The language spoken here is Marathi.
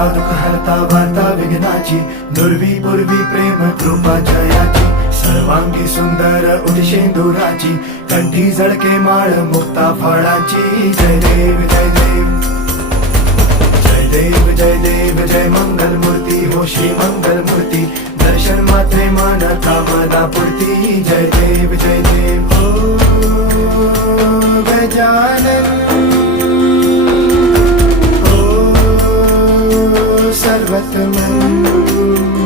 हरता दुःख हरता वार्ता विघ्नाची, दुर्वी पूर्वी प्रेम कृपा जयाची, सर्वांगी सुंदर उदिशेंदुराची, कंठी झळके माळ मुक्ता फळाची. जय देव जय देव जय देव जय देव जय मंगल मूर्ती हो श्री मंगल मूर्ती, दर्शन मात्रे मन कामना पूर्ती. जय देव जय देव हो गजानन हो सर्वतमन.